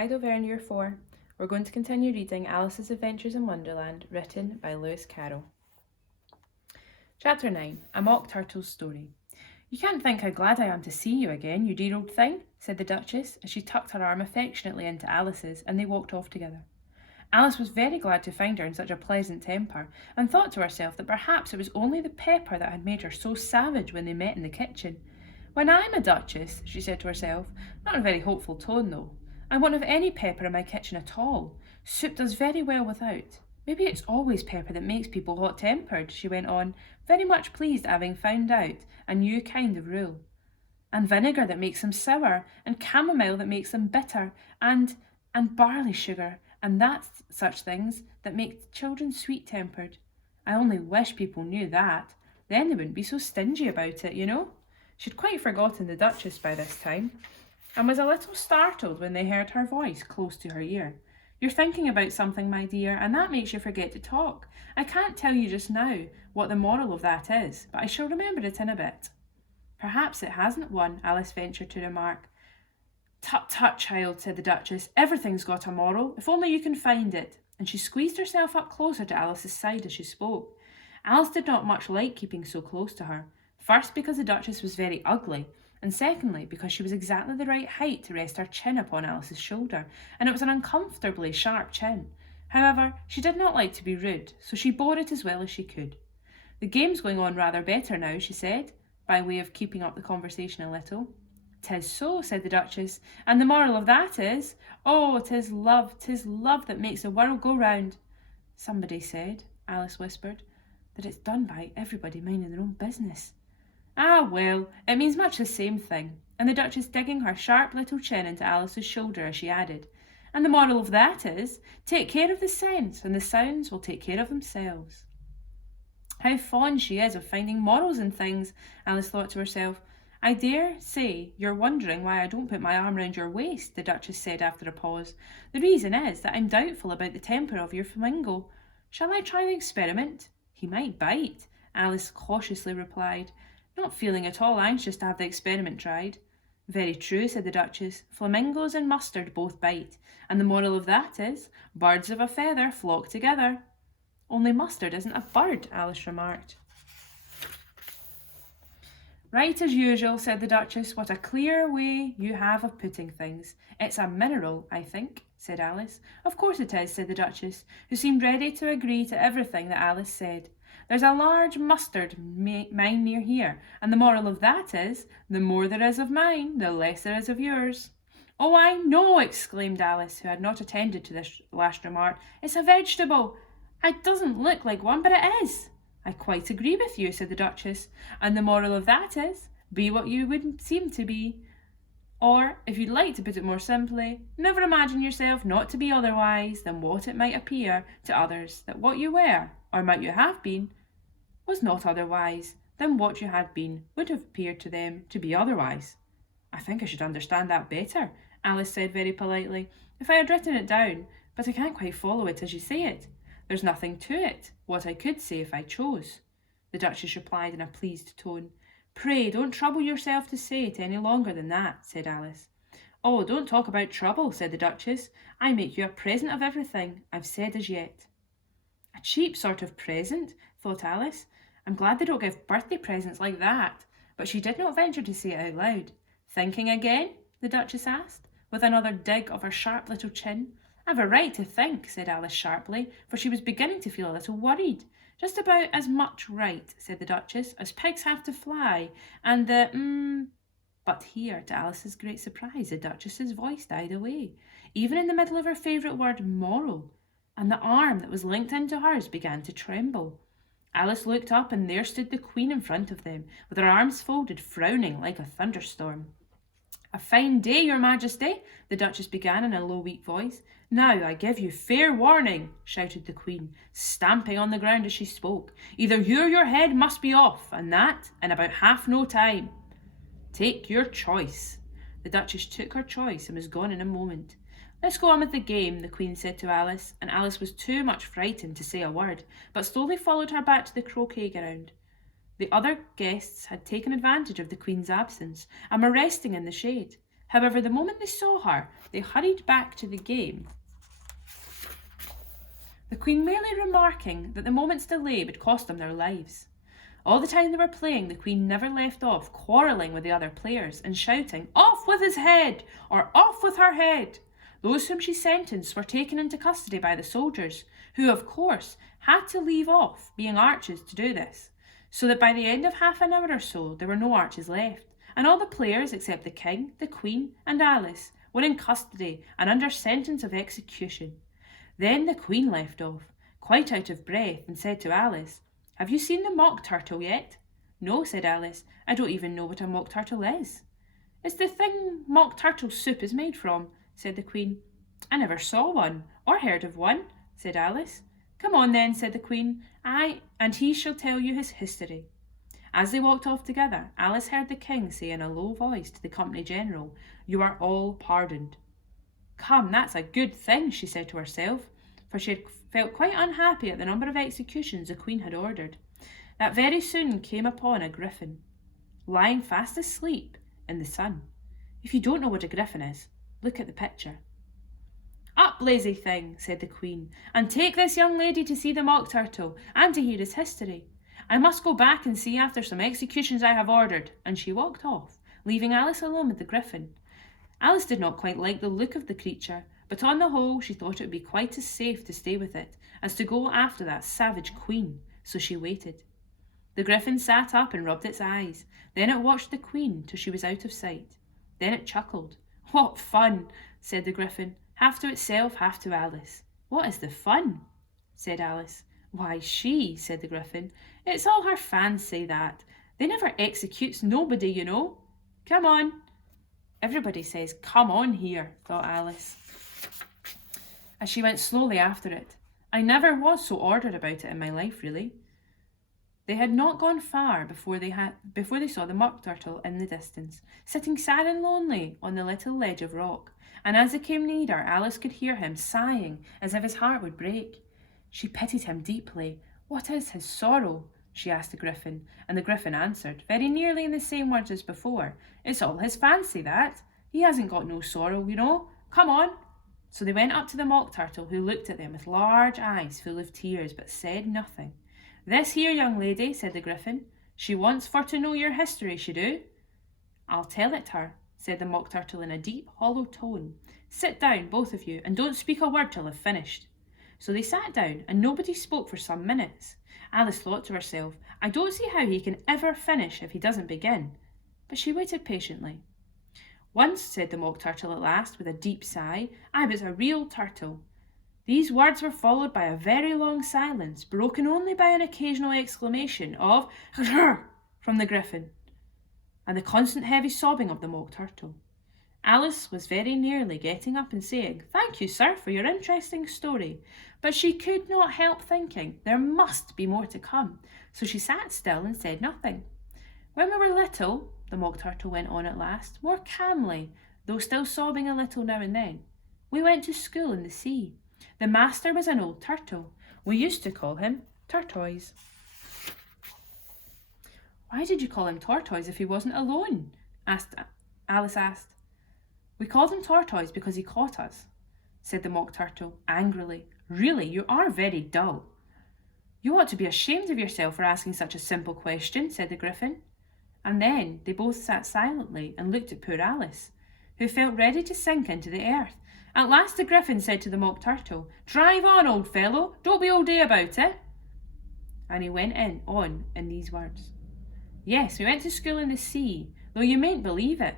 Hi Auvergne Year 4. We're going to continue reading Alice's Adventures in Wonderland, written by Lewis Carroll. Chapter 9. A Mock Turtle's Story. "You can't think how glad I am to see you again, you dear old thing," said the Duchess, as she tucked her arm affectionately into Alice's, and they walked off together. Alice was very glad to find her in such a pleasant temper, and thought to herself that perhaps it was only the pepper that had made her so savage when they met in the kitchen. "When I'm a Duchess," she said to herself, not in a very hopeful tone though, "I won't have any pepper in my kitchen at all. Soup does very well without. Maybe it's always pepper that makes people hot-tempered," she went on, very much pleased at having found out a new kind of rule. "And vinegar that makes them sour, and chamomile that makes them bitter, and barley sugar, and that's such things that make children sweet-tempered. I only wish people knew that. Then they wouldn't be so stingy about it, you know." She'd quite forgotten the Duchess by this time, and was a little startled when they heard her voice close to her ear. "You're thinking about something, my dear, and that makes you forget to talk. I can't tell you just now what the moral of that is, but I shall remember it in a bit." "Perhaps it hasn't one," Alice ventured to remark. "Tut, tut, child," said the Duchess. "Everything's got a moral, if only you can find it." And she squeezed herself up closer to Alice's side as she spoke. Alice did not much like keeping so close to her. First, because the Duchess was very ugly, and secondly, because she was exactly the right height to rest her chin upon Alice's shoulder, and it was an uncomfortably sharp chin. However, she did not like to be rude, so she bore it as well as she could. "The game's going on rather better now," she said, by way of keeping up the conversation a little. "'Tis so," said the Duchess, "and the moral of that is, oh, 'tis love that makes the world go round." "Somebody said," Alice whispered, "that it's done by everybody minding their own business." "Ah, well, it means much the same thing," and the Duchess digging her sharp little chin into Alice's shoulder as she added, "and the moral of that is, take care of the sounds, and the sounds will take care of themselves." How fond she is of finding morals in things, Alice thought to herself. "I dare say you're wondering why I don't put my arm round your waist," the Duchess said after a pause. "The reason is that I'm doubtful about the temper of your flamingo. Shall I try the experiment?" "He might bite," Alice cautiously replied, not feeling at all anxious to have the experiment tried. "Very true," said the Duchess. "Flamingos and mustard both bite, and the moral of that is, birds of a feather flock together." "Only mustard isn't a bird," Alice remarked. "Right as usual," said the Duchess. "What a clear way you have of putting things. It's a mineral, I think," said Alice. "Of course it is," said the Duchess, who seemed ready to agree to everything that Alice said. "There's a large mustard mine near here, and the moral of that is, the more there is of mine, the less there is of yours." "Oh, I know," exclaimed Alice, who had not attended to this last remark. "It's a vegetable. It doesn't look like one, but it is." "I quite agree with you," said the Duchess, "and the moral of that is, be what you would seem to be. Or, if you'd like to put it more simply, never imagine yourself not to be otherwise than what it might appear to others that what you were, or might you have been, was not otherwise than what you had been would have appeared to them to be otherwise." "I think I should understand that better," Alice said very politely, "if I had written it down, but I can't quite follow it as you say it. There's nothing to it, what I could say if I chose." The Duchess replied in a pleased tone. "Pray don't trouble yourself to say it any longer than that," said Alice. "Oh, don't talk about trouble," said the Duchess. "I make you a present of everything I've said as yet." "A cheap sort of present," thought Alice. "I'm glad they don't give birthday presents like that," but she did not venture to say it out loud. "Thinking again?" the Duchess asked, with another dig of her sharp little chin. "I've a right to think," said Alice sharply, for she was beginning to feel a little worried. "Just about as much right," said the Duchess, "as pigs have to fly, and But here, to Alice's great surprise, the Duchess's voice died away, even in the middle of her favourite word, moral, and the arm that was linked into hers began to tremble. Alice looked up, and there stood the Queen in front of them, with her arms folded, frowning like a thunderstorm. "A fine day, your Majesty," the Duchess began in a low, weak voice. "Now I give you fair warning," shouted the Queen, stamping on the ground as she spoke. "Either you or your head must be off, and that in about half no time. Take your choice." The Duchess took her choice and was gone in a moment. "Let's go on with the game," the Queen said to Alice, and Alice was too much frightened to say a word, but slowly followed her back to the croquet ground. The other guests had taken advantage of the Queen's absence, and were resting in the shade. However, the moment they saw her, they hurried back to the game, the Queen merely remarking that the moment's delay would cost them their lives. All the time they were playing, the Queen never left off quarrelling with the other players and shouting, "Off with his head!" or "Off with her head!" Those whom she sentenced were taken into custody by the soldiers, who, of course, had to leave off being archers to do this, so that by the end of half an hour or so there were no archers left, and all the players except the King, the Queen, and Alice were in custody and under sentence of execution. Then the Queen left off, quite out of breath, and said to Alice, "Have you seen the mock turtle yet?" "No," said Alice, "I don't even know what a mock turtle is." "It's the thing mock turtle soup is made from," said the Queen. "I never saw one, or heard of one," said Alice. "Come on then," said the Queen, and he shall tell you his history." As they walked off together, Alice heard the King say in a low voice to the company general, "You are all pardoned." "Come, that's a good thing," she said to herself, for she had felt quite unhappy at the number of executions the Queen had ordered. That very soon came upon a griffin, lying fast asleep in the sun. If you don't know what a griffin is, look at the picture. "Up, lazy thing," said the Queen, "and take this young lady to see the mock turtle, and to hear his history. I must go back and see after some executions I have ordered," and she walked off, leaving Alice alone with the griffin. Alice did not quite like the look of the creature, but on the whole she thought it would be quite as safe to stay with it as to go after that savage Queen, so she waited. The griffin sat up and rubbed its eyes. Then it watched the Queen till she was out of sight. Then it chuckled. "What fun!" said the griffin, half to itself, half to Alice. "What is the fun?" said Alice. "Why, she," said the griffin. "It's all her fancy, that. They never executes nobody, you know. Come on." "Everybody says 'come on' here," thought Alice, as she went slowly after it. "I never was so ordered about it in my life, really." They had not gone far before they saw the mock turtle in the distance, sitting sad and lonely on the little ledge of rock, and as they came nearer, Alice could hear him sighing as if his heart would break. She pitied him deeply. "What is his sorrow?" she asked the griffin, and the griffin answered, very nearly in the same words as before, "It's all his fancy, that. He hasn't got no sorrow, you know. Come on." So they went up to the mock turtle, who looked at them with large eyes full of tears, but said nothing. "This here young lady," said the griffin, "she wants for to know your history, she do." "I'll tell it her," said the mock turtle in a deep, hollow tone. "Sit down, both of you, and don't speak a word till I've finished." So they sat down, and nobody spoke for some minutes. Alice thought to herself, "I don't see how he can ever finish if he doesn't begin." But she waited patiently. "Once," said the mock turtle at last, with a deep sigh, "I was a real turtle." These words were followed by a very long silence, broken only by an occasional exclamation of "Grrr" from the griffin, and the constant heavy sobbing of the mock turtle. Alice was very nearly getting up and saying, "Thank you, sir, for your interesting story," but she could not help thinking there must be more to come, so she sat still and said nothing. "When we were little," the mock turtle went on at last, more calmly, though still sobbing a little now and then, "we went to school in the sea. The master was an old turtle. We used to call him Tortoise." "Why did you call him Tortoise if he wasn't alone?" Alice asked. "We called him Tortoise because he caught us," said the mock turtle angrily. "Really, you are very dull." "You ought to be ashamed of yourself for asking such a simple question," said the griffin. And then they both sat silently and looked at poor Alice, who felt ready to sink into the earth. At last the griffin said to the mock turtle, "Drive on, old fellow, don't be all day about it." And he went on in these words, "Yes, we went to school in the sea, though you mayn't believe it."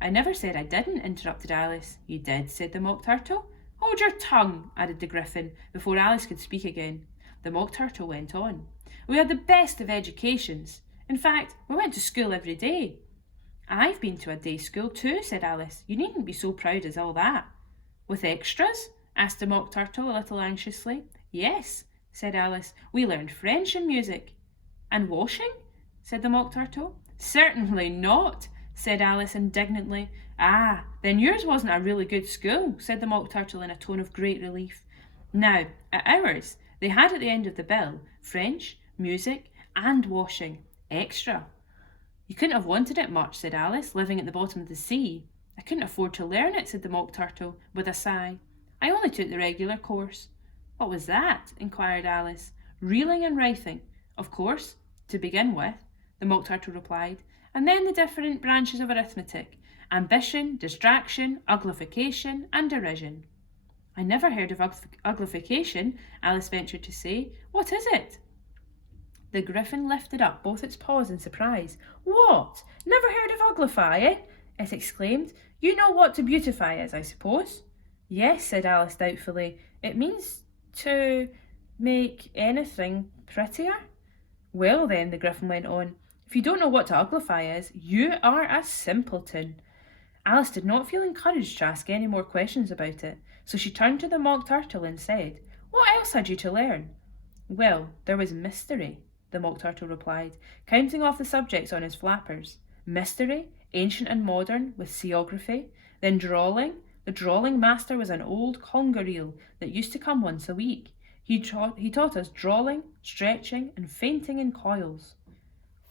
"I never said I didn't," interrupted Alice. "You did," said the mock turtle. "Hold your tongue," added the griffin, before Alice could speak again. The mock turtle went on. "We had the best of educations. In fact, we went to school every day." "I've been to a day school too," said Alice. "You needn't be so proud as all that." "With extras?" asked the mock turtle a little anxiously. "Yes," said Alice. "We learned French and music." "And washing?" said the mock turtle. "Certainly not," said Alice indignantly. "Ah, then yours wasn't a really good school," said the mock turtle in a tone of great relief. Now, at ours, they had at the end of the bill French, music, and washing. Extra. "You couldn't have wanted it much," said Alice, "living at the bottom of the sea." I couldn't afford to learn it, said the Mock Turtle, with a sigh. I only took the regular course. What was that? inquired Alice. Reeling and writing. Of course, to begin with, the Mock Turtle replied, and then the different branches of arithmetic. Ambition, distraction, uglification, and derision. I never heard of uglification, Alice ventured to say. What is it? The Griffin lifted up both its paws in surprise. What? Never heard of uglify, eh? It exclaimed. You know what to beautify is, I suppose? Yes, said Alice doubtfully. It means to make anything prettier. Well then, the Griffin went on, if you don't know what to uglify is, you are a simpleton. Alice did not feel encouraged to ask any more questions about it, so she turned to the Mock Turtle and said, What else had you to learn? Well, there was mystery, the Mock Turtle replied, counting off the subjects on his flappers. Mystery, ancient and modern, with seaography, then drawing. The drawing master was an old conger eel that used to come once a week. He taught us drawing, stretching, and fainting in coils.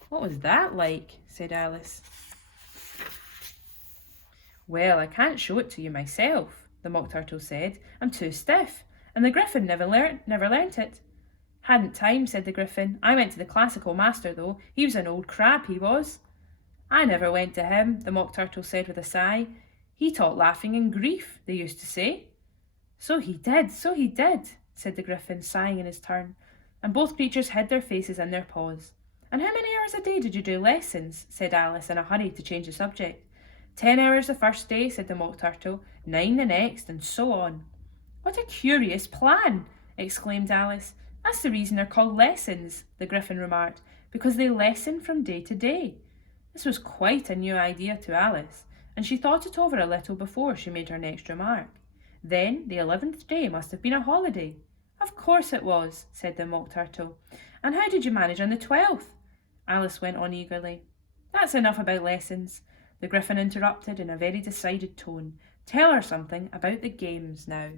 What was that like? Said Alice. Well, I can't show it to you myself, the Mock Turtle said. I'm too stiff, and the Griffin never learnt it. Hadn't time, said the Griffin. I went to the classical master, though. He was an old crab, he was. I never went to him, the Mock Turtle said with a sigh. He taught laughing and grief, they used to say. So he did, said the Griffin, sighing in his turn, and both creatures hid their faces in their paws. And how many hours a day did you do lessons? Said Alice in a hurry to change the subject. 10 hours the first day, said the Mock Turtle, 9 the next, and so on. What a curious plan, exclaimed Alice. That's the reason they're called lessons, the Griffin remarked, because they lesson from day to day. This was quite a new idea to Alice, and she thought it over a little before she made her next remark. Then the 11th day must have been a holiday. Of course it was, said the Mock Turtle. And how did you manage on the 12th? Alice went on eagerly. That's enough about lessons, the Griffin interrupted in a very decided tone. Tell her something about the games now.